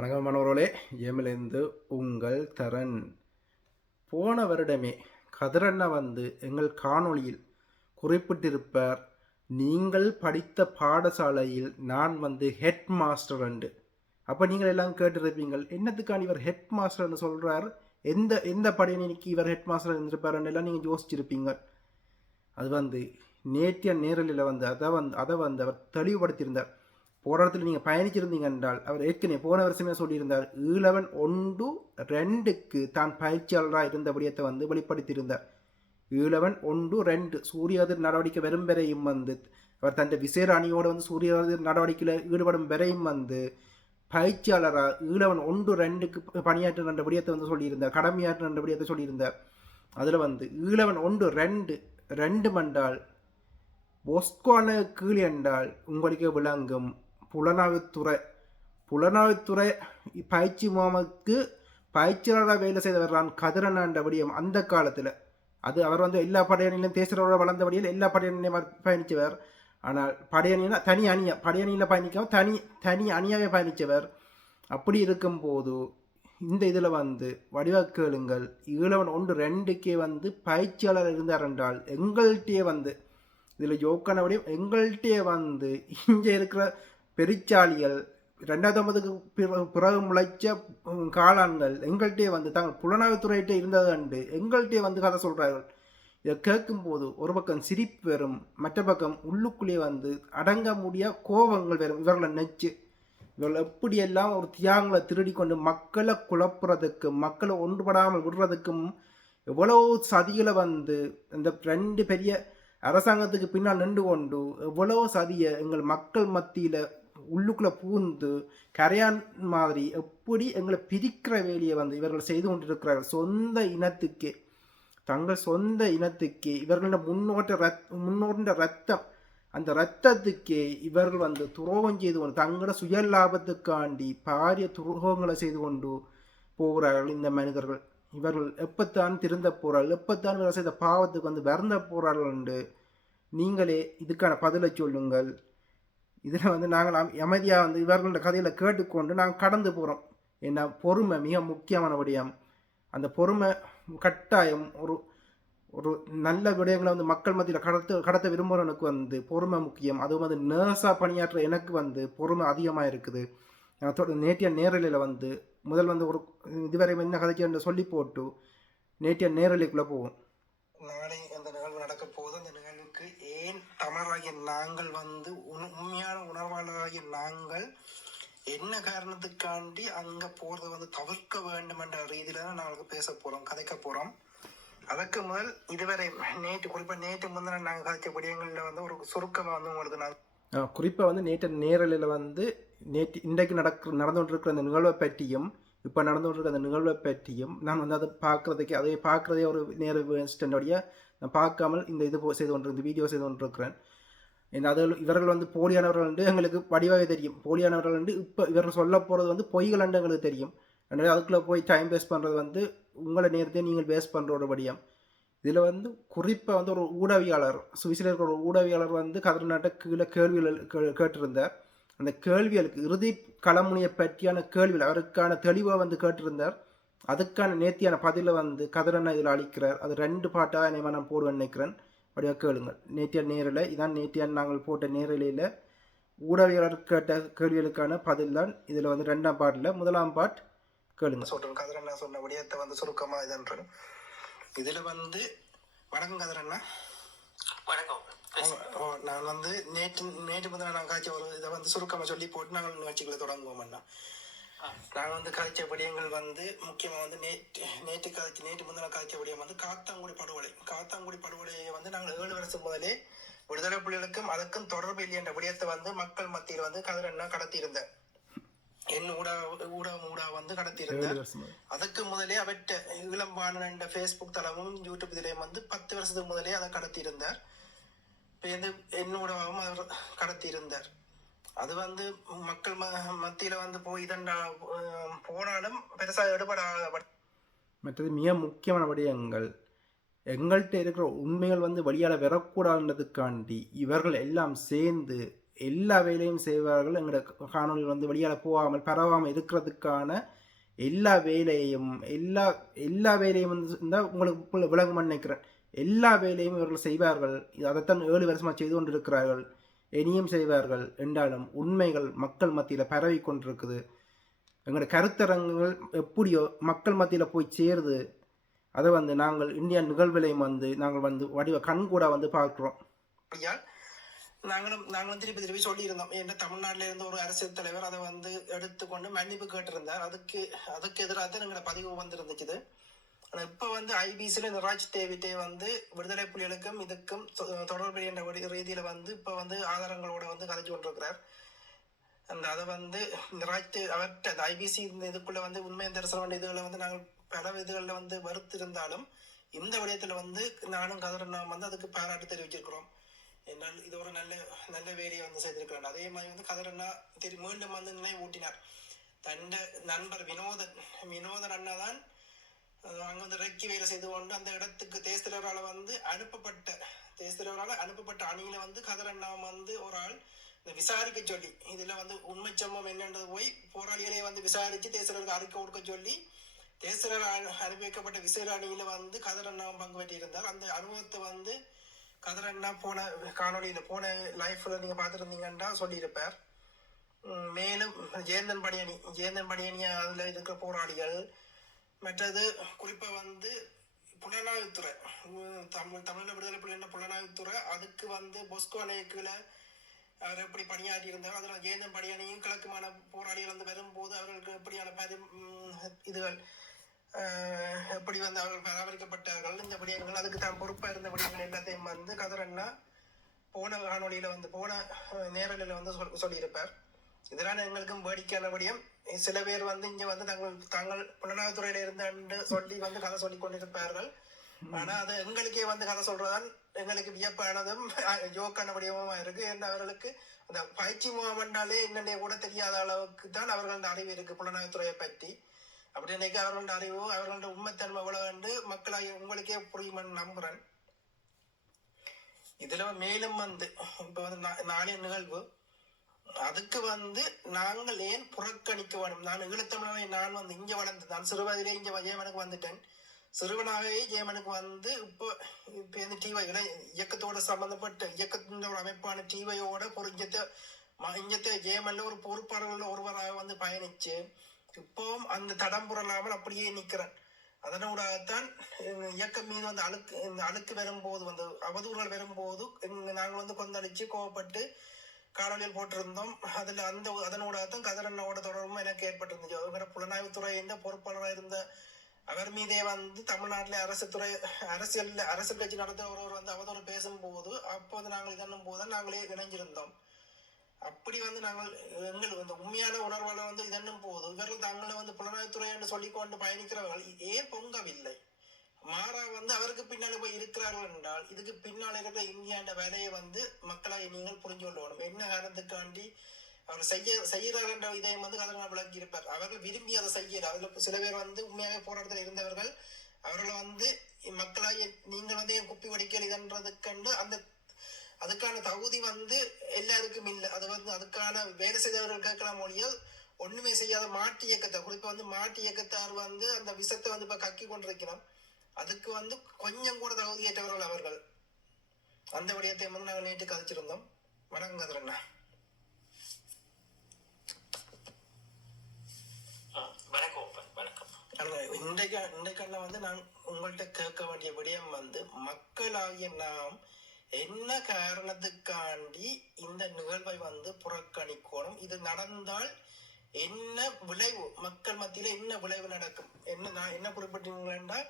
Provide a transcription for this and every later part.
வணக்கம் மனோரோலே எமிலிருந்து உங்கள் தரன். போன வருடமே கதிரண்ணா வந்து எங்கள் காணொளியில் குறிப்பிட்டிருப்பார் நீங்கள் படித்த பாடசாலையில் நான் வந்து ஹெட் மாஸ்டர் அண்டு. அப்போ நீங்கள் எல்லாம் கேட்டிருப்பீங்கள் என்னத்துக்கான இவர் ஹெட் மாஸ்டர்னு சொல்கிறார் எந்த எந்த படையணிக்கு இவர் ஹெட் மாஸ்டர் இருந்திருப்பாருன்னு எல்லாம் நீங்கள் யோசிச்சிருப்பீங்க அது வந்து நேற்றைய நேரலில் வந்து அதை வந்து அதை வந்து அவர் தெளிவுபடுத்தியிருந்தார். போராட்டத்தில் நீங்கள் பயணிச்சிருந்தீங்க என்றால் அவர் ஏற்கனவே போன வருஷமே சொல்லியிருந்தார் ஈழவன் ஒன்று ரெண்டுக்கு தான் பயிற்சியாளராக இருந்த விடயத்தை வந்து வெளிப்படுத்தியிருந்தார். ஈழவன் ஒன்று ரெண்டு சூரியோதய நடவடிக்கை வரும் வரையும் வந்து அவர் தந்த விசேட அணியோடு வந்து சூரியோதய நடவடிக்கையில் ஈடுபடும் வரையும் வந்து பயிற்சியாளராக ஈழவன் ஒன்று ரெண்டுக்கு பணியாற்ற விடயத்தை வந்து சொல்லியிருந்தார் கடமையாற்ற விடயத்தை சொல்லியிருந்தார். அதில் வந்து ஈழவன் ஒன்று ரெண்டு ரெண்டு மண்டால் பொஸ்கோன கீழ் என்றால் உங்களுக்கு விளங்கும் புலனாய்வுத்துறை. புலனாய்வுத்துறை பயிற்சி முகாமுக்கு பயிற்சியாளராக வேலை செய்தவர் கதிரன் என்ற விடயம் அந்த காலத்தில். அது அவர் வந்து எல்லா படையணியிலும் தேசரோட வளர்ந்த வழியில் எல்லா படையணிலையும் பயணித்தவர் ஆனால் படையணினா தனி அணியா படையணியில் பயணிக்காம தனி தனி அணியாகவே பயணித்தவர் அப்படி இருக்கும்போது இந்த இதில் வந்து வடிவாக்கேளுங்கள் ஈழவன் ஒன்று ரெண்டுக்கே வந்து பயிற்சியாளர் இருந்தார் என்றால் எங்கள்கிட்டயே வந்து இதில் யோக்கான வடிவம் எங்கள்கிட்டயே வந்து இங்கே இருக்கிற பெருச்சாளிகள் ரெண்டாயிரத்தி பிறகு பிற- பிறகு முளைச்ச காளான்கள் எங்கள்கிட்டே வந்து தாங்கள் புலனாய்வுத்துறையிட்டே இருந்தது கண்டு எங்கள்கிட்டயே வந்து கதை சொல்கிறார்கள் இதை கேட்கும்போது ஒரு பக்கம் சிரிப்பு வரும் மற்ற பக்கம் உள்ளுக்குள்ளே வந்து அடங்க முடிய கோபங்கள் வரும். இவர்களை நெச்சு இவர்கள் எப்படியெல்லாம் ஒரு தியாகங்களை திருடி கொண்டு மக்களை குழப்புறதுக்கும் மக்களை ஒன்றுபடாமல் விடுறதுக்கும் எவ்வளோ சதிகளை வந்து இந்த ரெண்டு பெரிய அரசாங்கத்துக்கு பின்னால் நின்று கொண்டு எவ்வளோ சதியை எங்கள் மக்கள் மத்தியில் உள்ளுக்குள்ளே பூந்து கரையான் மாதிரி எப்படி எங்களை பிரிக்கிற வேலையை வந்து இவர்கள் செய்து கொண்டிருக்கிறார்கள். சொந்த இனத்துக்கே தங்கள் சொந்த இனத்துக்கே இவர்களோட முன்னோட்ட ரத் முன்னோட்ட ரத்தம் அந்த ரத்தத்துக்கே இவர்கள் வந்து துரோகம் செய்து கொண்டு தங்களோட சுய லாபத்துக்காண்டி பாரிய துரோகங்களை செய்து கொண்டு போகிறார்கள் இந்த மனிதர்கள். இவர்கள் எப்பத்தான் திருந்த போகிறார்கள் எப்பத்தான் இவர்கள் செய்த பாவத்துக்கு வந்து வருந்த போகிறார்கள் என்று நீங்களே இதுக்கான பதிலை சொல்லுங்கள். இதில் வந்து நாங்கள் அம்- அமைதியாக வந்து இவர்களோட கதையில் கேட்டுக்கொண்டு நாங்கள் கடந்து போகிறோம். ஏன்னா பொறுமை மிக முக்கியமான விடயம் அந்த பொறுமை கட்டாயம் ஒரு ஒரு நல்ல விடயங்களை வந்து மக்கள் மத்தியில் கடத்த கடத்த விரும்புகிறவனுக்கு வந்து பொறுமை முக்கியம். அதுவும் வந்து நர்ஸாக பணியாற்ற எனக்கு வந்து பொறுமை அதிகமாக இருக்குது. நான் நேற்றைய நேரலையில் வந்து முதல் வந்து ஒரு இதுவரை என்ன கதைக்கு சொல்லி போட்டு நேற்றைய நேரலைக்குள்ளே போவோம். நாளை அந்த நிகழ்வு நடக்க போகுது அந்த நிகழ்வுக்கு ஏன் தமிழராகிய நாங்கள் வந்து உண்மையான உணர்வாளராகிய நாங்கள் என்ன காரணத்துக்காண்டி அங்க போகிறத வந்து தவிர்க்க வேண்டும் என்ற ரீதியில தான் நாங்கள் பேச போறோம் கதைக்க போறோம். அதற்கு முதல் இதுவரை நேற்று குறிப்பா நேற்று முந்தின நாங்கள் கதைச்ச விடயங்கள்ல வந்து ஒரு சுருக்கமா வந்து உங்களுக்கு நான் குறிப்பாக வந்து நேற்று நேரலில் வந்து நேற்று இன்றைக்கு நடக்க நடந்து கொண்டிருக்கிற அந்த நிகழ்வை பற்றியும் இப்போ நடந்து கொண்டிருக்கிற அந்த நிகழ்வை பற்றியும் நான் வந்து அதை பார்க்குறதுக்கு அதை பார்க்குறதே ஒரு நேர ஸ்டண்டோடைய நான் பார்க்காமல் இந்த இது செய்து கொண்டு இந்த வீடியோ செய்து கொண்டிருக்கிறேன். இந்த அதில் இவர்கள் வந்து போலியானவர்கள் என்று எங்களுக்கு வடிவாகவே தெரியும். போலியானவர்கள் என்று இப்போ இவர்கள் சொல்ல போகிறது வந்து பொய்கள் என்று எங்களுக்கு தெரியும். அதனால் அதுக்குள்ளே போய் டைம் வேஸ்ட் பண்ணுறது வந்து உங்களை நேரத்தையும் நீங்கள் வேஸ்ட் பண்ணுற ஒரு இதில் வந்து குறிப்பாக வந்து ஒரு ஊடகவியாளர் சுவிசில் இருக்கிற ஒரு ஊடகவியாளர் வந்து கதிரநாட்டை கீழே கேள்விகள் கேட்டிருந்தார். அந்த கேள்விகளுக்கு இறுதி களமுனியை பற்றியான கேள்விகள் அவருக்கான தெளிவாக வந்து கேட்டிருந்தார். அதுக்கான நேர்த்தியான பதிலை வந்து கதிரண்ணா இதில் அளிக்கிறார். அது ரெண்டு பாட்டாக என்னை நான் போடுவேன் நினைக்கிறேன். அப்படியே கேளுங்கள். நேற்றைய நேரில் இதான் நேற்றைய நாங்கள் போட்ட நேரலையில் ஊடகவியாளர் கேட்ட கேள்விகளுக்கான பதில் தான் இதில் வந்து ரெண்டாம் பாட்டில். முதலாம் பாட் கேளுங்க சொல்றேன் கதிரண்ணா சொன்ன விடயத்தை வந்து சுருக்கமா இதன்றேன் இதுல வந்து வணக்கம் கதிரண்ணா. வணக்கம். நான் வந்து நேற்று நேற்று முதல்ல நான் காய்ச்ச ஒரு இதை வந்து சுருக்கமா சொல்லி போட்டு நாங்கள் நிகழ்ச்சிகளை தொடங்குவோம் அண்ணா. நான் வந்து காய்ச்ச விடயங்கள் வந்து முக்கியமா வந்து நேற்று நேற்று காய்ச்சி நேற்று முந்தின காய்ச்ச விடயம் வந்து காத்தாங்குடி படுகொலை. காத்தாங்குடி படுகொலையை வந்து நாங்கள் ஏழு வருஷம் முதலே விடுதலை புலிகளுக்கும் அதுக்கும் தொடர்பு இல்லை என்ற விடயத்தை வந்து மக்கள் மத்தியில் வந்து கதிரண்ணா கடத்தியிருந்தார். என் ஊடக ஊடகம் ஊடக வந்து வருஷம் அதுக்கு முதலே அவற்ற இளம்பாணன் என்ற ஃபேஸ்புக் தளமும் யூடியூப் இதிலையும் வந்து பத்து வருஷத்துக்கு முதலே அதை கடத்தியிருந்தார். இப்போ வந்து என்னோடவும் அவர் கடத்தியிருந்தார். அது வந்து மக்கள் ம மத்தியில் வந்து போய் இதண்டா போனாலும் பெருசாக எடுபடாத மற்றது மிக முக்கியமான விடயங்கள். எங்கள்கிட்ட இருக்கிற உண்மைகள் வந்து வழியால் வரக்கூடாதுன்றதுக்காண்டி இவர்கள் எல்லாம் சேர்ந்து எல்லா வேலையும் செய்வார்கள். எங்களோட காணொலிகள் வந்து வெளியால் போகாமல் பரவாமல் இருக்கிறதுக்கான எல்லா வேலையும் எல்லா எல்லா வேலையும் வந்து இருந்தால் உங்களுக்கு புள்ள- நினைக்கிறேன். எல்லா வேலையும் இவர்கள் செய்வார்கள். இது அதைத்தான் ஏழு வருஷமாக செய்து கொண்டிருக்கிறார்கள். இனியும் செய்வார்கள். என்றாலும் உண்மைகள் மக்கள் மத்தியில் பரவி கொண்டிருக்குது. எங்களோட கருத்தரங்குகள் எப்படியோ மக்கள் மத்தியில் போய் சேருது. அதை வந்து நாங்கள் இந்தியா நிகழ்விலையும் வந்து நாங்கள் வந்து வடிவ கண்கூட வந்து பார்க்குறோம். அப்படியால் நாங்களும் நாங்களும் திருப்பி திருப்பி சொல்லியிருந்தோம். என்ற தமிழ்நாட்டில இருந்து ஒரு அரசியல் தலைவர் அதை வந்து எடுத்துக்கொண்டு மன்னிப்பு கேட்டிருந்தார். அதுக்கு அதுக்கு எதிராக தான் எங்களோட பதிவு வந்திருந்துச்சு. ஆனால் இப்போ வந்து ஐபிசியில் இந்த ராஜ் தேவிட்டே வந்து விடுதலை புலிகளுக்கும் இதுக்கும் தொ- தொடர்பு என்ற ஒரு வந்து இப்போ வந்து ஆதாரங்களோட வந்து கதைச்சு கொண்டிருக்கிறார். அந்த அதை வந்து இந்த ராஜ் அவர்கிட்ட அந்த ஐபிசி இந்த இதுக்குள்ளே வந்து உண்மை தரிசனம் இதுகளை வந்து நாங்கள் பல இதுகளில் வந்து வருத்திருந்தாலும் இந்த விடயத்தில் வந்து நானும் கதிரண்ணாவும் வந்து அதுக்கு பாராட்டு தெரிவிச்சிருக்கிறோம். என்னால் இது ஒரு நல்ல நல்ல வேலையை வந்து செய்திருக்கிறார். அதே மாதிரி வந்து கதிரண்ணா திரு மீண்டும் வந்து நினைவூட்டினார். தண்ட நண்பர் வினோதன் வினோதன் அண்ணா தான் அங்க வந்து ரெக்கி வேலை செய்து கொண்டு அந்த இடத்துக்கு தேசிலரால வந்து அனுப்பப்பட்ட தேசிலரால அனுப்பப்பட்ட அணியில வந்து கதிரண்ணா வந்து ஒரு ஆள் இந்த விசாரிக்க சொல்லி. இதுல வந்து உண்மை சம்பவம் என்னன்றது போய் போராளிகளை வந்து விசாரிச்சு தேசிலருக்கு அறிக்கை கொடுக்க சொல்லி தேசிலர் அனு- அனுப்பி வைக்கப்பட்ட விசேட அணியில வந்து கதிரண்ணாவும் பங்கு பெற்றிருந்தார். அந்த அனுபவத்தை வந்து கதிரண்ணா போன காணொளியில போன லைஃப்ல நீங்க பார்த்துருந்தீங்கன்னா சொல்லியிருப்பார். மேலும் ஜெயந்தன் பணியணி ஜெயந்தன் பணியணி அதுல இருக்கிற போராளிகள் மற்றது குறிப்பாக வந்து புலனாய்வுத்துறை. தமிழ் தமிழ்ல விடுதலை புலிகள் புலனாய்வுத்துறை. அதுக்கு வந்து பொஸ்கோ அணைக்குல அவர் எப்படி பணியாற்றி இருந்தார் அதில் ஜெயந்தன் பணியாளியும் கிழக்குமான போராளிகள் வந்து வரும்போது அவர்களுக்கு எப்படியான பெரும் இதுகள் எப்படி வந்து அவர்கள் பராமரிக்கப்பட்டார்கள் இந்த விடயங்கள் அதுக்கு தான் பொறுப்பாக இருந்த விடயங்கள் எல்லாத்தையும் வந்து கதிரண்ணா போன காணொலியில் வந்து போன நேரலில் வந்து சொல் சொல்லியிருப்பார். இதெல்லாம் எங்களுக்கும் வேடிக்கையான விடயம். சில பேர் வந்து இங்க வந்து தங்கள் தாங்கள் புலனாய்வுத்துறையில இருந்தாண்டு சொல்லி வந்து கதை சொல்லி கொண்டிருப்பார்கள். ஆனா அது எங்களுக்கே வந்து கதை சொல்றதால் எங்களுக்கு வியப்பானதும் அஹ், ஜோக்கான வடிவமா இருக்கு அவர்களுக்கு அந்த பயிற்சி முகாமண்டாலே என்னென்ன கூட தெரியாத அளவுக்கு தான் அவர்களோட அறிவு இருக்கு புலனாய்வுத்துறையை பற்றி. அப்படி இன்னைக்கு அவர்களோட அறிவு அவர்களோட உண்மைத்தன்மை எவ்வளவு என்று மக்களாகி உங்களுக்கே புரியுமென்னு நம்புறேன். இதுல மேலும் வந்து இப்ப வந்து நாளைய நிகழ்வு. அதுக்கு வந்து நாங்கள் ஏன் புறக்கணிக்க வேண்டும்? நான் ஈழத்தமிழனை நான் வந்து இங்கே வளர்ந்து நான் சிறுவயதிலே இங்கே ஜெயமனுக்கு வந்துட்டேன். சிறுவனாகவே ஜெயமனுக்கு வந்து இப்போ இப்போ இந்த டிவை இயக்கத்தோட சம்பந்தப்பட்ட இயக்கத்தின் ஒரு அமைப்பான டிவையோட பொறிஞ்சத்தை இங்கத்தை ஜெயமல்ல ஒரு பொறுப்பாளர்கள் ஒருவராக வந்து பயணிச்சு இப்போவும் அந்த தடம் புரளாமல் அப்படியே நிற்கிறான் அதனூடாகத்தான் இயக்கம் மீது வந்து அழுக்கு இந்த அழுக்கு வரும்போது வந்து அவதூறுகள் வரும்போது நாங்கள் வந்து கொந்தளிச்சு கோவப்பட்டு காணொலியில் போட்டிருந்தோம். அதில் அந்த அதனூடாகத்தான் கதிரண்ணோட தொடர்பும் எனக்கு ஏற்பட்டிருந்துச்சு அவர புலனாய்வுத்துறையின் பொறுப்பாளராக இருந்த அவர் மீதே வந்து தமிழ்நாட்டில் அரசு துறை அரசியல் அரசியல் கட்சி நடத்த ஒருவர் வந்து அவதோடு பேசும்போது அப்போது நாங்கள் இதன்னும் போது நாங்களே இணைஞ்சிருந்தோம். அப்படி வந்து நாங்கள் எங்கள் இந்த உண்மையான உணர்வாளர் வந்து இதன்னும் போது இவர்கள் தாங்களை வந்து புலனாய்வுத்துறை என்று சொல்லிக்கொண்டு பயணிக்கிறவர்கள் ஏன் பொங்கவில்லை? மாறா வந்து அவருக்கு பின்னால போய் இருக்கிறார்கள் என்றால் இதுக்கு பின்னால் இருக்கிற இந்தியாண்ட வேலையை வந்து மக்களாக நீங்கள் புரிஞ்சு கொண்டு வரணும் என்ன காரணத்துக்காண்டி அவர் செய்ய செய்கிறார்கள் என்ற இதயம் வந்து கதர் விளக்கி இருப்பார் அவர்கள் விரும்பி அதை செய்யல. அதுல சில பேர் வந்து உண்மையாக போராட்டத்தில் இருந்தவர்கள் அவர்களை வந்து மக்களாக நீங்கள் வந்து என் குப்பி வடிக்கல் இதன்றதுக்கண்டு அந்த அதுக்கான தகுதி வந்து எல்லாருக்கும் இல்லை. அது வந்து அதுக்கான வேலை செய்தவர்கள் கேட்கலாம் மொழியோ ஒண்ணுமே செய்யாத மாட்டு இயக்கத்தை குறிப்பா வந்து மாட்டு இயக்கத்தார் வந்து அந்த விஷத்தை வந்து இப்ப கக்கி கொண்டிருக்கிறோம். அதுக்கு வந்து கொஞ்சம் கூட தகுதியற்றவர்கள் அவர்கள். அந்த விடயத்தை வந்து நாங்கள் நேற்று கதைச்சிருந்தோம். வணக்கம் கதிரண்ணா. இன்றைக்கு இன்றைக்கு அண்ணா வந்து நான் உங்கள்கிட்ட கேட்க வேண்டிய விடயம் வந்து மக்களாகிய நாம் என்ன காரணத்துக்காண்டி இந்த நிகழ்வை வந்து புறக்கணிக்கணும்? இது நடந்தால் என்ன விளைவு? மக்கள் மத்தியில என்ன விளைவு நடக்கும்? என்ன நான் என்ன குறிப்பிட்டீங்கன்னா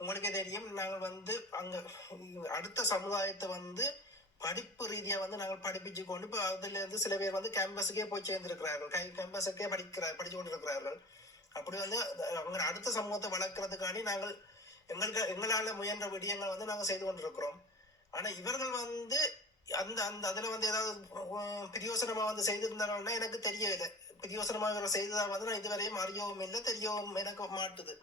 உங்களுக்கே தெரியும் நாங்கள் வந்து அங்க அடுத்த சமுதாயத்தை வந்து படிப்பு ரீதியா வந்து நாங்கள் படிப்பிச்சு கொண்டு இப்போ அதுல இருந்து சில பேர் வந்து கேம்பஸுக்கே போய் சேர்ந்திருக்கிறார்கள். கை கேம்பஸுக்கே படிக்கிறார் படிச்சு கொண்டிருக்கிறார்கள் அப்படி வந்து அவங்க அடுத்த சமூகத்தை வளர்க்கறதுக்காண்டி நாங்கள் எங்களுக்கு எங்களால முயன்ற விடயங்களை வந்து நாங்கள் செய்து கொண்டிருக்கிறோம். ஆனா இவர்கள் வந்து அந்த அந்த அதுல வந்து ஏதாவது பிரியோசனமாக வந்து செய்திருந்தாங்கன்னா எனக்கு தெரியவில்லை. பிரியோசனமாக இவர்கள் செய்ததா வந்து நான் இதுவரையும் அறியவும் இல்லை தெரியவும் எனக்கு மாட்டுது.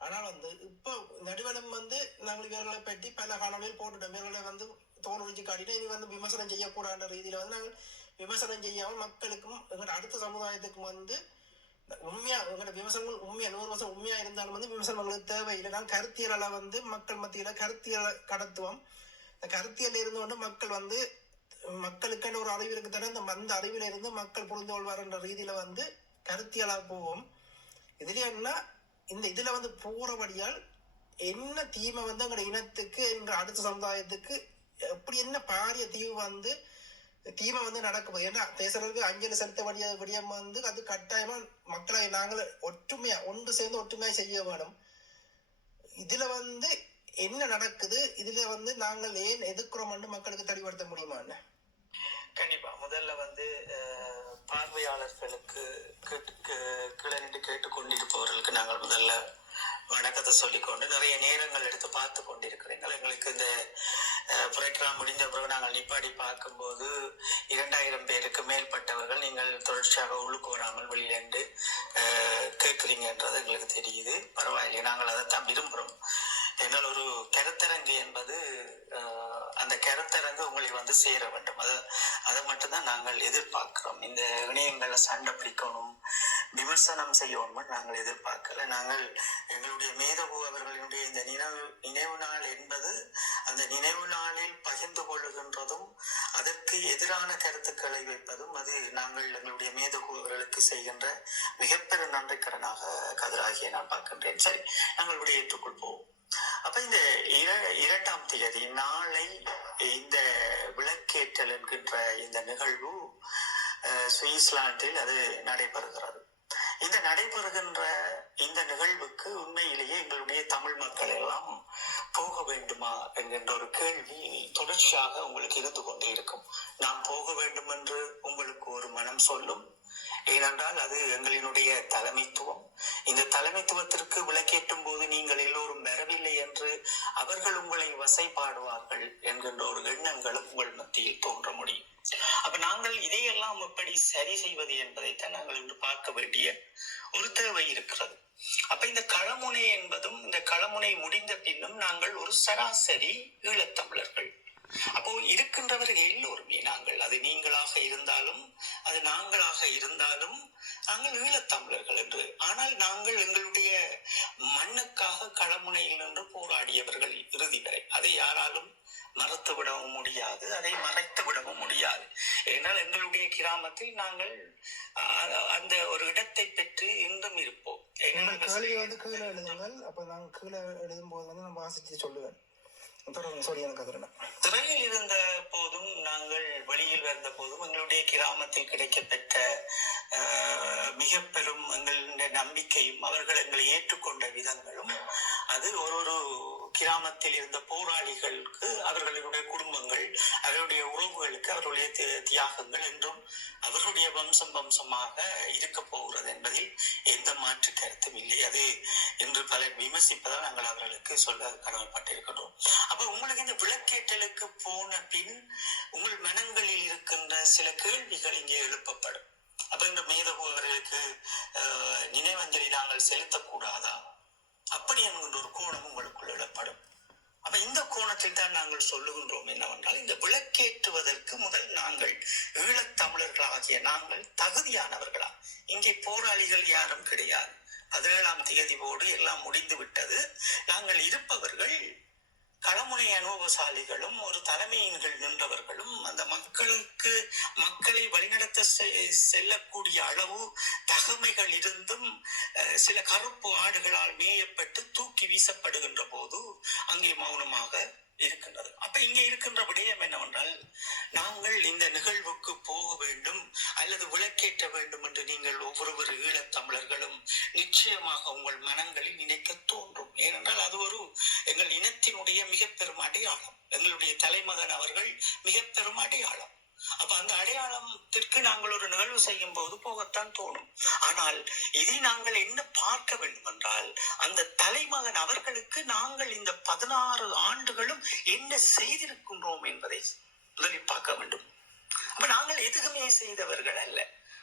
ஆனால் வந்து இப்போ நடுவனம் வந்து நாங்கள் இவர்களை பற்றி பல காணொலியில் போட்டுட்டோம். இவர்களை வந்து தோல் காட்டிட்டு இனி வந்து விமர்சனம் செய்யக்கூடாத ரீதியில வந்து நாங்கள் விமர்சனம் செய்யாமல் மக்களுக்கும் எங்களோட அடுத்த சமுதாயத்துக்கும் வந்து உண்மையா எங்களோட விமர்சனங்கள் உண்மையா நூறு வருஷம் உண்மையா இருந்தாலும் வந்து விமர்சனங்களுக்கு தேவையில்லை. நாங்கள் கருத்தியலால வந்து மக்கள் மத்தியில கருத்தியல கடத்துவோம். இந்த கருத்தியல் இருந்து கொண்டு மக்கள் வந்து மக்களுக்கான ஒரு அறிவு இருக்கு தானே அந்த அந்த அறிவில இருந்து மக்கள் புரிந்து கொள்வார்ன்ற ரீதியில வந்து கருத்தியலா போவோம். இதுல என்ன இந்த இதுல வந்து போறபடியால் என்ன தீமை வந்து எங்களோட இனத்துக்கு என்ற அடுத்த சமுதாயத்துக்கு எப்படி என்ன பாரிய தீவு வந்து தீமை வந்து நடக்கும் ஏன்னா பேசுறதுக்கு அஞ்சலி செலுத்த வழிய விடியம் வந்து அது கட்டாயமா மக்களை நாங்கள் ஒற்றுமையா ஒன்று சேர்ந்து ஒற்றுமையா செய்ய வேணும் இதுல வந்து என்ன நடக்குது? இதுல வந்து நாங்கள் ஏன் எதிர்க்கிறோம் மக்களுக்கு தெளிவுபடுத்த முடியுமா என்ன கண்டிப்பா. முதல்ல வந்து பார்வையாளர்களுக்கு கேட்டு கீழே நின்று கேட்டுக்கொண்டிருப்பவர்களுக்கு நாங்கள் முதல்ல வணக்கத்தை சொல்லிக்கொண்டு நிறைய நேரங்கள் எடுத்து பார்த்து கொண்டிருக்கிறீர்கள். எங்களுக்கு இந்த புரோகிராம் முடிந்த பிறகு நாங்கள் நிப்பாடி பார்க்கும்போது இரண்டாயிரம் பேருக்கு மேற்பட்டவர்கள் நீங்கள் தொடர்ச்சியாக உள்ளுக்கு வராமல் வெளியிலேருந்து கேட்குறீங்கன்றது எங்களுக்கு தெரியுது. பரவாயில்லை நாங்கள் அதைத்தான் விரும்புகிறோம் என்னால் ஒரு கருத்தரங்கு என்பது அந்த கருத்தரங்கு உங்களை வந்து சேர வேண்டும். அதை அதை மட்டும்தான் நாங்கள் எதிர்பார்க்கிறோம். இந்த இணையங்களை சண்டை பிடிக்கணும் விமர்சனம் செய்யணும் நாங்கள் எதிர்பார்க்கல. நாங்கள் எங்களுடைய மேதகு அவர்களினுடைய இந்த நினைவு நினைவு நாள் என்பது அந்த நினைவு நாளில் பகிர்ந்து கொள்ளுகின்றதும் அதற்கு எதிரான கருத்துக்களை வைப்பதும் அது நாங்கள் எங்களுடைய மேதகு அவர்களுக்கு செய்கின்ற மிகப்பெரும் நன்றிக்கடனாக கதிராகிய நான் பார்க்கின்றேன். சரி நாங்கள் விடையேற்றுக்குள் போவோம் அப்ப இந்த இரண்டாம் தேதி நாளை இந்த விளக்கேற்றல் என்கின்ற இந்த நிகழ்வு அஹ், சுவிட்சர்லாந்தில் அது நடைபெறுகிறது. இந்த நடைபெறுகின்ற இந்த நிகழ்வுக்கு உண்மையிலேயே எங்களுடைய தமிழ் மக்கள் எல்லாம் போக வேண்டுமா என்கின்ற ஒரு கேள்வி தொடர்ச்சியாக உங்களுக்கு இருந்து கொண்டே இருக்கும் நாம் போக வேண்டும் என்று உங்களுக்கு ஒரு மனம் சொல்லும். ஏனென்றால் அது எங்களினுடைய தலைமைத்துவம். இந்த தலைமைத்துவத்திற்கு விளக்கேற்றும் போது நீங்கள் எல்லோரும் வரவில்லை என்று அவர்கள் உங்களை வசைப்பாடுவார்கள் என்கின்ற ஒரு எண்ணங்களும் உங்கள் மத்தியில் தோன்ற முடியும். அப்ப நாங்கள் இதையெல்லாம் எப்படி சரி செய்வது என்பதைத்தான் நாங்கள் இன்று பார்க்க வேண்டிய ஒரு தேவை இருக்கிறது. அப்ப இந்த களமுனை என்பதும் இந்த களமுனை முடிந்த பின்னும் நாங்கள் ஒரு சராசரி ஈழத்தமிழர்கள். அப்போ இருக்கின்றவர்கள் எல்லோருமே நாங்கள். அது நீங்களாக இருந்தாலும் அது நாங்களாக இருந்தாலும் நாங்கள் ஈழத்தமிழர்கள் என்று. ஆனால் நாங்கள் எங்களுடைய மண்ணுக்காக களமுனையில் நின்று போராடியவர்கள் இறுதி வரை. அதை யாராலும் மறுத்து விடவும் முடியாது அதை மறைத்து விடவும் முடியாது. ஏனால் எங்களுடைய கிராமத்தில் நாங்கள் அந்த ஒரு இடத்தை பெற்று இன்றும் இருப்போம். கீழே எழுதுங்கள். அப்ப நான் கீழே எழுதும் போது வந்து நான் வாசிச்சு சொல்லுவேன். தொடர்ந்து சொல்லி எனக்கு சிறையில் இருந்த போதும் நாங்கள் வெளியில் வந்த போதும் எங்களுடைய கிராமத்தில் கிடைக்கப்பெற்ற மிக பெரும் எங்களுடைய நம்பிக்கையும் அவர்கள் எங்களை ஏற்றுக்கொண்ட விதங்களும் அது ஒரு ஒரு கிராமத்தில் இருந்த போராளிகளுக்கு அவர்களுடைய குடும்பங்கள் அவருடைய உறவுகளுக்கு அவருடைய தியாகங்கள் என்றும் அவர்களுடைய வம்சம் வம்சமாக இருக்க போகிறது என்பதில் எந்த மாற்று கருத்தும் இல்லை. அது என்று பலர் விமர்சிப்பதால் நாங்கள் அவர்களுக்கு சொல்ல கடமைப்பட்டிருக்கின்றோம். விளக்கேற்றலுக்கு போன பின் உங்கள் மனங்களில் இருக்கின்ற சில கேள்விகள் இங்கே எழுப்பப்படும். அப்ப இந்த மேதகு அவர்களுக்கு நினைவஞ்சலி நாங்கள் செலுத்தக்கூடாதா? அப்படி என்கின்ற ஒரு கோணம் உங்களுக்குள் எழப்படும் அப்ப இந்த கோணத்தில் தான் நாங்கள் சொல்லுகின்றோம் என்னவென்றால் இந்த விளக்கேற்றுவதற்கு முதல் நாங்கள் ஈழத்தமிழர்களாகிய நாங்கள் தகுதியானவர்களா? இங்கே போராளிகள் யாரும் கிடையாது. பதினேழாம் தேதி போடு எல்லாம் முடிந்து விட்டது நாங்கள் இருப்பவர்கள் களமுனை அனுபவசாலிகளும் ஒரு தலைமையின் கீழ் நின்றவர்களும் அந்த மக்களுக்கு மக்களை வழிநடத்த செல்லக்கூடிய அளவு தகமைகள் இருந்தும் அஹ், சில கருப்பு ஆடுகளால் மேயப்பட்டு தூக்கி வீசப்படுகின்ற போது அங்கே மௌனமாக இருக்கின்றது. அப்ப இங்கே இருக்கின்ற விடயம் என்னவென்றால் நாங்கள் இந்த நிகழ்வுக்கு போக வேண்டும் அல்லது விளக்கேற்ற வேண்டும் என்று நீங்கள் ஒவ்வொருவரு ஈழத் தமிழர்களும் நிச்சயமாக உங்கள் மனங்களில் நினைக்க தோன்றும். ஏனென்றால் அது ஒரு எங்கள் இனத்தினுடைய மிக பெரும் அடையாளம். எங்களுடைய தலைமகன் அவர்கள் மிக பெரும் அடையாளம். அப்ப அந்த அடையாளத்திற்கு நாங்கள் ஒரு நிகழ்வு செய்யும் போது போகத்தான் தோணும். ஆனால் இதை நாங்கள் என்ன பார்க்க வேண்டும் என்றால் அந்த தலைமகன் அவர்களுக்கு நாங்கள் இந்த பதினாறு ஆண்டுகளும் என்ன செய்திருக்கின்றோம் என்பதை முதலில் பார்க்க வேண்டும். அப்ப நாங்கள் எதுவுமே செய்தவர்கள் அல்ல.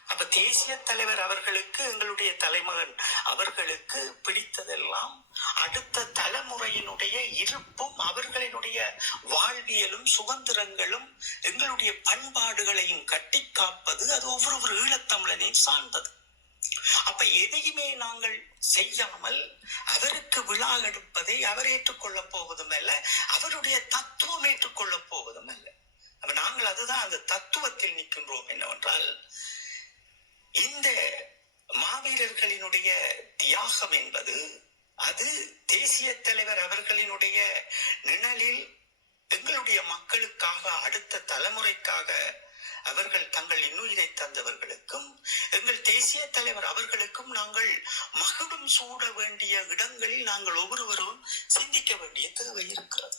அப்ப தேசிய தலைவர் அவர்களுக்கு எங்களுடைய தலைமகன் அவர்களுக்கு பிடித்ததெல்லாம் அடுத்த தலைமுறையினுடைய இருப்பும் அவர்களினுடைய வாழ்வியலும் சுதந்திரங்களும் எங்களுடைய பண்பாடுகளையும் கட்டி காப்பது அது ஒவ்வொரு ஈழத்தமிழனையும் சார்ந்தது. அப்ப எதையுமே நாங்கள் செய்யாமல் அவருக்கு விழா எடுப்பதை அவர் ஏற்றுக்கொள்ளப் போவதும் அல்ல அவருடைய தத்துவம் ஏற்றுக்கொள்ளப் போவதும் அல்ல. அப்ப நாங்கள் அதுதான் அந்த தத்துவத்தில் நிற்கின்றோம். என்னவென்றால் இந்த மாவீரர்களினுடைய தியாகம் என்பது அது தேசிய தலைவர் அவர்களினுடைய நிழலில் எங்களுடைய மக்களுக்காக அடுத்த தலைமுறைக்காக அவர்கள் தங்கள் இன்னுயிரை தந்தவர்களுக்கும் எங்கள் தேசிய தலைவர் அவர்களுக்கும் நாங்கள் மகுடம் சூட வேண்டிய இடங்களில் நாங்கள் ஒவ்வொருவரும் சிந்திக்க வேண்டிய தேவை இருக்கிறது.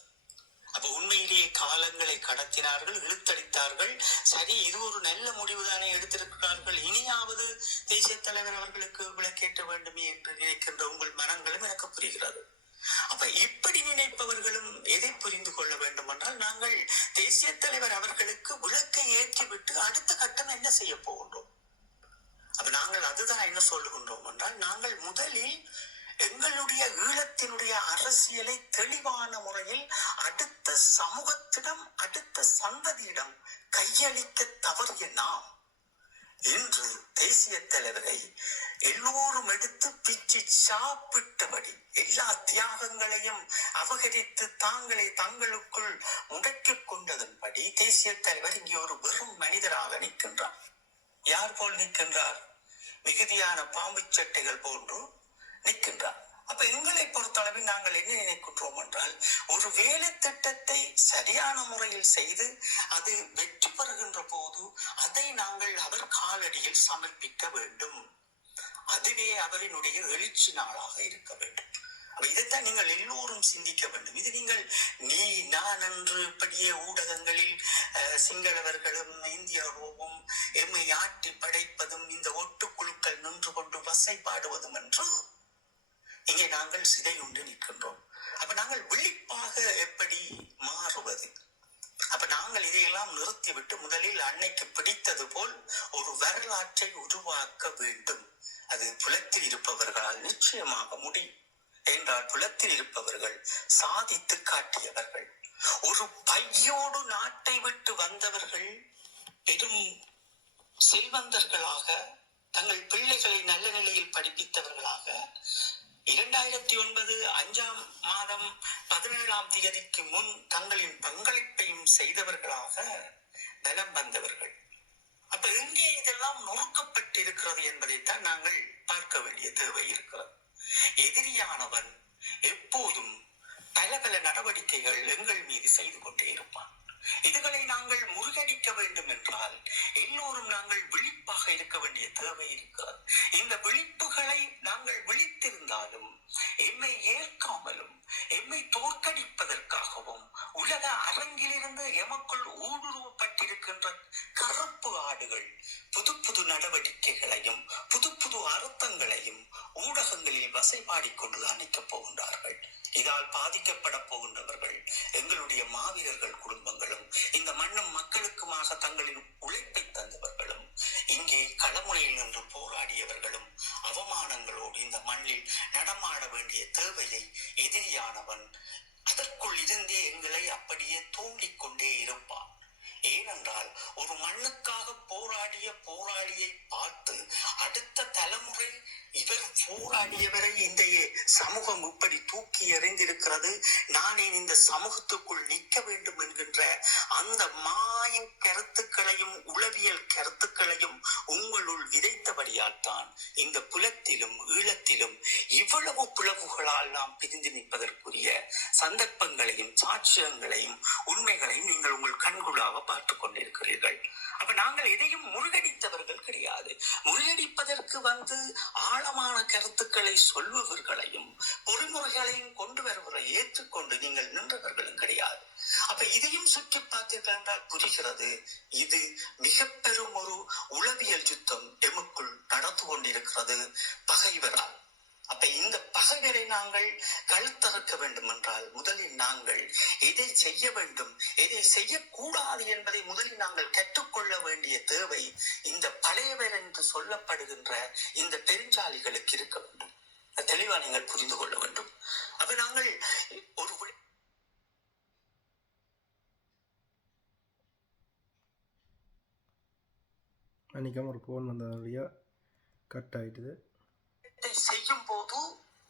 அப்ப உண்மையிலேயே காலங்களை கடத்தினார்கள் இழுத்தடித்தார்கள். சரி இது ஒரு நல்ல முடிவு தானே எடுத்திருக்க இனியாவது தேசிய தலைவர் அவர்களுக்கு விளக்கேற்ற வேண்டுமே என்று நினைக்கின்ற உங்கள் மனங்களும் எனக்கு புரிகிறது. அப்ப இப்படி நினைப்பவர்களும் எதை புரிந்து கொள்ள வேண்டும் என்றால் நாங்கள் தேசிய தலைவர் அவர்களுக்கு விளக்கை ஏற்றிவிட்டு அடுத்த கட்டம் என்ன செய்ய போகின்றோம்? அப்ப நாங்கள் அதுதான் என்ன சொல்லுகின்றோம் என்றால் நாங்கள் முதலில் எங்களுடைய ஈழத்தினுடைய அரசியலை தெளிவான முறையில் அடுத்த சமூகத்திடம் அடுத்த சந்ததியிடம் கையளிக்க தவறிய நாம் இன்று தேசிய தலைவரை எல்லோரும் எடுத்து பிச்சு சாப்பிட்டபடி எல்லா தியாகங்களையும் அபகரித்து தாங்களை தங்களுக்குள் முடக்கிக் கொண்டதன்படி தேசிய தலைவர் இங்கே ஒரு வெறும் மனிதராக நிற்கின்றார். யார் போல் நிற்கின்றார்? மிகுதியான பாம்பு சட்டைகள் போன்று நிற்கின்றார். அப்ப எங்களை பொறுத்தளவில் நாங்கள் என்ன நினைக்கின்றோம் என்றால் ஒரு வேலை திட்டத்தை சரியான முறையில் செய்து அது வெற்றி பெறுகின்ற போது அதை நாங்கள் அவர் காலடியில் சமர்ப்பிக்க வேண்டும். அதுவே அவரினுடைய எழுச்சி நாளாக இருக்க வேண்டும். இதைத்தான் நீங்கள் எல்லோரும் சிந்திக்க வேண்டும். இது நீங்கள் நீ நான் என்று இப்படியே ஊடகங்களில் சிங்களவர்களும் இந்தியாவும் எம்மை ஆட்டி படைப்பதும் இந்த ஒட்டுக்குழுக்கள் நின்று கொண்டு வசைப்பாடுவதும் என்று இங்கே நாங்கள் சிதையுண்டு நிற்கின்றோம். அப்ப நாங்கள் விழிப்பாக எப்படி மாறுவது? அப்ப நாங்கள் இதையெல்லாம் நிறுத்திவிட்டு முதலில் அன்னைக்கு பிடித்தது போல் ஒரு வரலாற்றை உருவாக்க வேண்டும். அது புலத்தில் இருப்பவர்களால் நிச்சயமாக முடியும். என்றால் புலத்தில் இருப்பவர்கள் சாதித்து காட்டியவர்கள். ஒரு பையோடு நாட்டை விட்டு வந்தவர்கள் பெரும் செல்வந்தர்களாக தங்கள் பிள்ளைகளை நல்ல நிலையில் படிப்பித்தவர்களாக இரண்டாயிரத்தி ஒன்பது அஞ்சாம் மாதம் பதினேழாம் தேதிக்கு முன் தங்களின் பங்களிப்பையும் செய்தவர்களாக பலம் வந்தவர்கள். அப்ப எங்கே இதெல்லாம் நொறுக்கப்பட்டிருக்கிறது என்பதைத்தான் நாங்கள் பார்க்க வேண்டிய தேவை இருக்கிறது. எதிரியானவன் எப்போதும் பல பல நடவடிக்கைகள் எங்கள் மீது செய்து கொண்டே இருப்பான். இதுகளை நாங்கள் முறியடிக்க வேண்டும் என்றால் எல்லோரும் நாங்கள் விழிப்பாக இருக்க வேண்டிய தேவை இருக்கிறது இந்த விழிப்புகளை நாங்கள் விழித்திருந்தாலும் என்னை ஏற்காமலும் எம்மை தோற்கடிப்பதற்காகவும் உலக அரங்கிலிருந்து எமக்குள் ஊடுருவப்பட்டிருக்கின்ற கருப்பு ஆடுகள் புது புது நடவடிக்கைகளையும் புது புது அர்த்தங்களையும் ஊடகங்களில் வசைபாடிக் கொண்டு அணைக்கப் போகின்றார்கள். இதால் பாதிக்கப்பட போகின்றவர்கள் எங்களுடைய மாவீரர்கள் குடும்பங்களும் இந்த மண்ணும் மக்களுக்குமாக தங்களின் உழைப்பை தந்தவர்களும் இங்கே களமுனையில் நின்று போராடியவர்களும் அவமானங்களோடு இந்த மண்ணில் நடமாட வேண்டிய தேவையை எதிரியானவன் அதற்குள் இருந்தே எங்களை அப்படியே தூண்டிக் கொண்டே இருப்பான். ஏனென்றால் ஒரு மண்ணுக்காக போராடிய போராளியை பார்த்து அடுத்த தலைமுறை இவர் போராடியவரை இந்த சமூகம் இப்படி தூக்கி எறிந்திருக்கிறது. நான் இந்த சமூகத்துக்குள் நிற்க வேண்டும் என்கின்ற அந்த மாய கருத்துக்களையும் உளவியல் கருத்துக்களையும் உங்களுள் விதைத்தபடியால் தான் இந்த புலத்திலும் ஈழத்திலும் இவ்வளவு பிளவுகளால் நாம் பிரிந்து நிற்பதற்குரிய சந்தர்ப்பங்களையும் சாட்சியங்களையும் உண்மைகளையும் நீங்கள் உங்கள் கண்குழாக பார்த்து கொண்டிருக்கிறீர்கள். அப்ப நாங்கள் எதையும் முருகடித்தவர்கள் கிடையாது. முறியடிப்பதற்கு வந்து ஆழமான கருத்துக்களை சொல்பவர்களையும் பொறிமுறைகளையும் கொண்டு வருவதை ஏற்றுக்கொண்டு நீங்கள் நின்றவர்களும் கிடையாது. அப்ப இதையும் சுற்றி பார்த்தீர்கள் என்றால் புரிகிறது இது மிக பெரும் ஒரு உளவியல் யுத்தம் எமக்குள் நடந்து கொண்டிருக்கிறது பகைவரால். அப்ப இந்த பகைவரை நாங்கள் கழுத்தறுக்க வேண்டும் என்றால் முதலில் நாங்கள் எதை செய்ய வேண்டும் எதை செய்யக்கூடாது என்பதை முதலில் நாங்கள் கற்றுக்கொள்ள வேண்டிய தேவை இந்த பழையவர் என்று சொல்லப்படுகின்ற இந்த பெருஞ்சாலிகளுக்கு இருக்க வேண்டும். தெளிவா நீங்கள் புரிந்து கொள்ள வேண்டும். அப்ப நாங்கள் ஒரு வி- ஒரு ஃபோன் வந்ததுடைய கட் ஆயிட்டுது. செய்யும் போது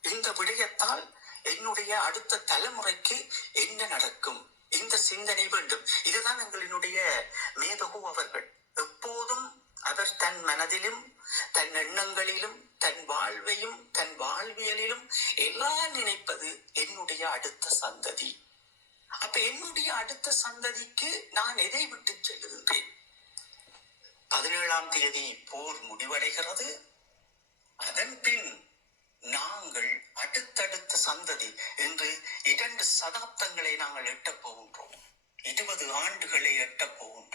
இந்த விடயத்தால் என்னுடைய அடுத்த தலைமுறைக்கு என்ன நடக்கும்? இந்த சிந்தனை வேண்டும். இதுதான் எங்களினுடைய மேதகு அவர்கள். எப்போதும் அவர் தன் மனதிலும் தன் எண்ணங்களிலும் தன் வாழ்வையும் தன் வாழ்வியலிலும் எல்லாம் நினைப்பது என்னுடைய அடுத்த சந்ததி. அப்ப என்னுடைய அடுத்த சந்ததிக்கு நான் எதை விட்டு செல்லுது பதினேழாம் தேதி போர் முடிவடைகிறது. அதன் பின் நாங்கள் அடுத்தடுத்த சந்ததி என்று இரண்டு சதாப்தங்களை நாங்கள் எட்டப் போகின்றோம். இருபது ஆண்டுகளை எட்டப் போகின்றோம்.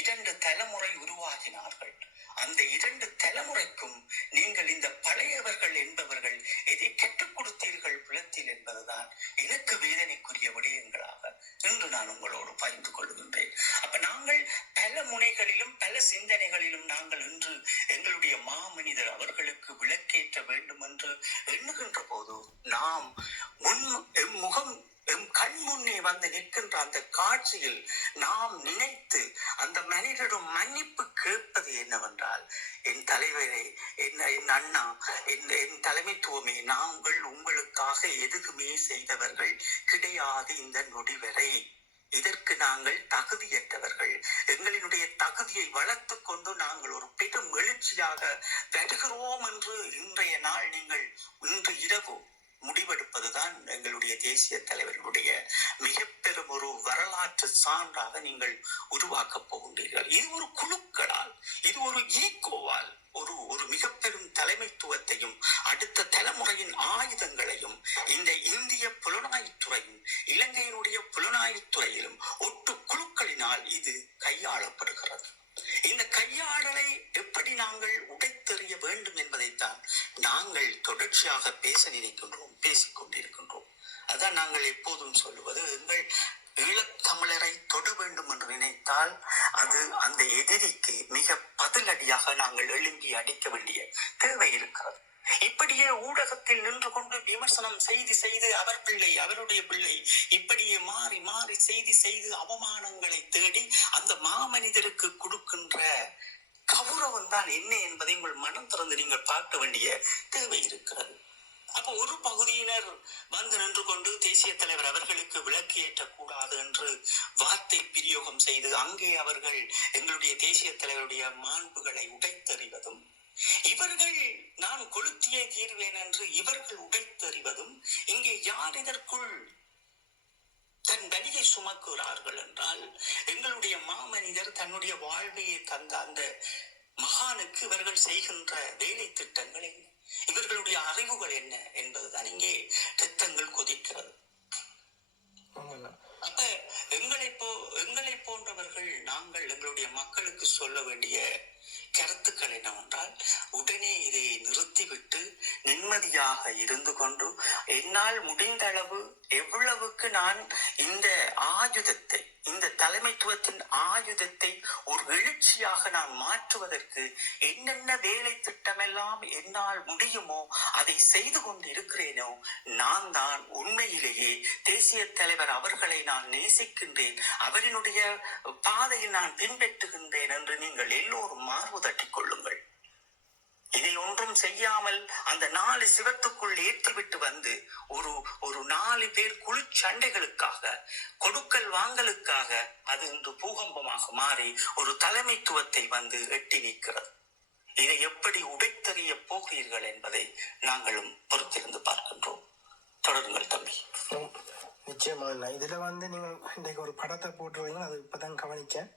இரண்டு தலைமுறை உருவாகினார்கள். அந்த இரண்டு தலைமுறைக்கும் நீங்கள் இந்த பழையவர்கள் என்பவர்கள் எதை கற்றுக் கொடுத்தீர்கள் புலத்தில் என்பதுதான் எனக்கு வேதனைக்குரிய விடயங்களாக இன்று நான் உங்களோடு பகிர்ந்து கொள்கின்றேன். அப்ப நாங்கள் பல முனைகளிலும் பல சிந்தனைகளிலும் நாங்கள் இன்று எங்களுடைய மாமனிதர் அவர்களுக்கு விளக்கேற்ற வேண்டும் என்று எண்ணுகின்ற போது நாம் முன் முகம் எம் கண் முன்னே வந்து நிற்கின்ற அந்த காட்சியில் நாம் நினைத்து அந்த மனிதரிடம் மன்னிப்பு கேட்பது என்னவென்றால் என் தலைவரே என் என் அண்ணா என் என் தலைமைத்துவமே நாங்கள் உங்களுக்காக எதுவுமே செய்தவர்கள் கிடையாது இந்த நொடி வரை. இதற்கு நாங்கள் தகுதியற்றவர்கள். எங்களினுடைய தகுதியை வளர்த்துக் கொண்டு நாங்கள் ஒரு பெரும் எழுச்சியாக வருகிறோம் என்று இன்றைய நாள் நீங்கள் இன்று இரவு முடிவெடுப்பதுதான் எங்களுடைய தேசிய தலைவர்களுடைய மிக பெரும் ஒரு வரலாற்று சான்றாக நீங்கள் உருவாக்கப் போகின்றீர்கள். இது ஒரு குழுக்களால் இது ஒரு ஈகோவால் ஒரு ஒரு மிக பெரும் தலைமைத்துவத்தையும் அடுத்த தலைமுறையின் ஆயுதங்களையும் இந்த இந்திய புலனாய்த்துறையும் இலங்கையினுடைய புலனாய்த்துறையிலும் ஒட்டு குழுக்களினால் இது கையாளப்படுகிறது. இந்த கையாடலை எப்படி நாங்கள் உடைத்தெறிய வேண்டும் நாங்கள் தொடர்ச்சியாக பேச நினைக்கின்றோம் பேசிக்கொண்டிருக்கின்றோம் அதான் நாங்கள் எப்போதும் சொல்லுவது எங்கள் ஈழத்தமிழரை தொட வேண்டும் என்று நினைத்தால் அது அந்த எதிரிக்கு மிக பதிலடியாக நாங்கள் எழும்பி அடிக்க வேண்டிய தேவை இருக்கிறது. இப்படியே ஊடகத்தில் நின்று கொண்டு விமர்சனம் செய்து செய்து அவர் பிள்ளை அவருடைய பிள்ளை இப்படியே மாறி மாறி செய்தி செய்து அவமானங்களை தேடி அந்த மாமனிதருக்கு கொடுக்கின்ற கௌரவம் தான் என்ன என்பதை உங்கள் மனம் திறந்து நீங்கள் பார்க்க வேண்டிய தேவை இருக்கிறது. அப்ப ஒரு பகுதியினர் வந்து நின்று கொண்டு தேசிய தலைவர் அவர்களுக்கு விளக்கு ஏற்றக்கூடாது என்று வார்த்தை பிரயோகம் செய்து அங்கே அவர்கள் எங்களுடைய தேசிய தலைவருடைய மாண்புகளை உடைத்தறிவதும் இவர்கள் நான் கொளுத்தியே தீர்வேன் என்று இவர்கள் உடைத்தறிவதும் இங்கே யார் இதற்குள் தன் வலியை சுமக்கிறார்கள் என்றால் எங்களுடைய மாமனிதர் தன்னுடைய வாழ்வையை தந்த அந்த மகானுக்கு இவர்கள் செய்கின்ற வேலை திட்டங்கள் என்ன? இவர்களுடைய அறிவுகள் என்ன என்பதுதான் இங்கே திட்டங்கள் கொதிக்கிறது. அப்ப எங்களை போ எங்களை போன்றவர்கள் நாங்கள் எங்களுடைய மக்களுக்கு சொல்ல வேண்டிய கருத்துக்கள் என்னவென்றால் உடனே இதை நிறுத்திவிட்டு நிம்மதியாக இருந்து கொண்டு என்னால் முடிந்த அளவு எவ்வளவுக்கு நான் இந்த ஆயுதத்தை இந்த தலைமைத்துவத்தின் ஆயுதத்தை ஒரு எழுச்சியாக நான் மாற்றுவதற்கு என்னென்ன வேலை திட்டமெல்லாம் என்னால் முடியுமோ அதை செய்து கொண்டு இருக்கிறேனோ நான் தான் உண்மையிலேயே தேசிய தலைவர் அவர்களை நான் நேசிக்கின்றேன் அவரினுடைய பாதையில் நான் பின்பற்றுகின்றேன் என்று நீங்கள் எல்லோரும் மார்பு தட்டிக் கொள்ளுங்கள். இதை ஒன்றும் செய்யாமல் அந்த நாலு சிவத்துக்குள் ஏற்றிவிட்டு வந்து ஒரு ஒரு நாலு பேர் குழு சண்டைகளுக்காக கொடுக்கல் வாங்கலுக்காக அது இன்று பூகம்பமாக மாறி ஒரு தலைமைத்துவத்தை வந்து எட்டி நிற்கிறது. இதை எப்படி உடைத்தறிய போகிறீர்கள் என்பதை நாங்களும் பொறுத்திருந்து பார்க்கின்றோம். தொடருங்கள் தம்பி. நிச்சயமா இல்லை இதுல வந்து நீங்கள் இன்றைக்கு ஒரு படத்தை போட்டுருவீங்க அது இப்பதான் கவனிச்சேன்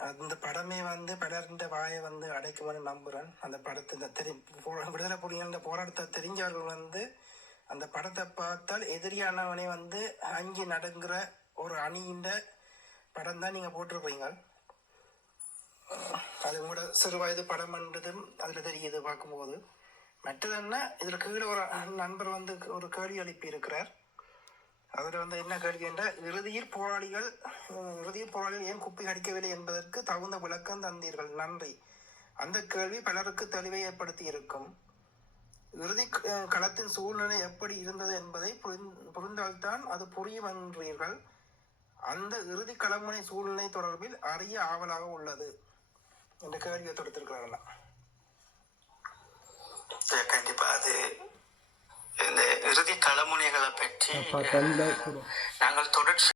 அந்த படமே வந்து பலருண்ட வாயை வந்து அடைக்கும்னு நம்புகிறேன் அந்த படத்தை தெரி போ- விடுதலை புலிகளின் போராட்டத்தை தெரிஞ்சவர்கள் வந்து அந்த படத்தை பார்த்தால் எதிரியானவனை வந்து அங்கி நடுங்கிற ஒரு அணியின் படம் தான் நீங்கள் போட்டிருப்பீங்க. அது உங்களோட சிறு வயது படம் என்றதும் அதில் தெரியுது பார்க்கும்போது. மற்றது என்ன இதில் கீழே ஒரு நண்பர் வந்து ஒரு கேள்வி எழுப்பி இருக்கிறார் அதில் வந்து என்ன கேள்வி என்றால் இறுதியில் போராளிகள் இறுதியில் போராளிகள் ஏன் குப்பை அடிக்கவில்லை என்பதற்கு தகுந்த விளக்கம் தந்தீர்கள். நன்றி. அந்த கேள்வி பலருக்கு தெளிவை ஏற்படுத்தி இருக்கும் இறுதி களத்தின் சூழ்நிலை எப்படி இருந்தது என்பதை புரிந்- புரிந்தால்தான் அது புரியும் என்றீர்கள் அந்த இறுதி களமுனை சூழ்நிலை தொடர்பில் அறிய ஆவலாக உள்ளது என்ற கேள்வியை தொடுத்திருக்கிறார்களாம் கண்டிப்பா அது இந்த இறுதி களமுனைகளை பற்றி நாங்கள் தொடர்ச்சி